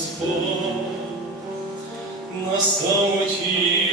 Господь на самоті.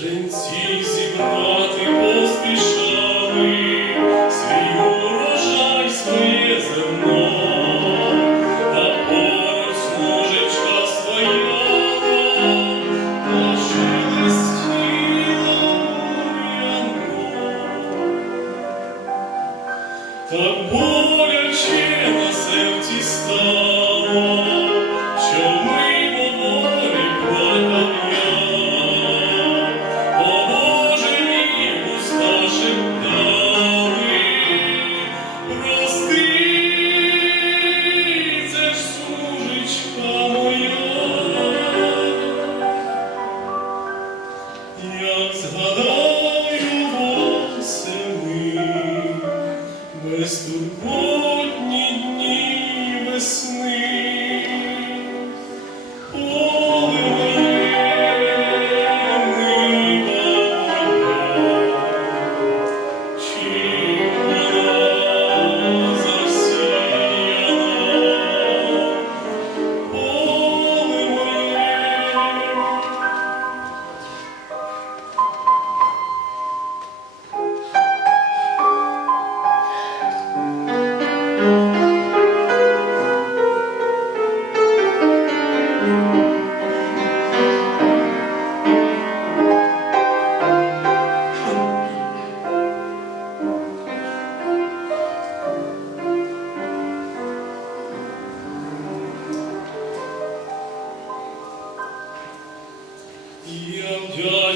Женці зібрати поспішали,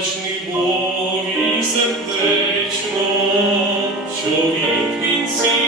вдячний Богові сердечно, що від в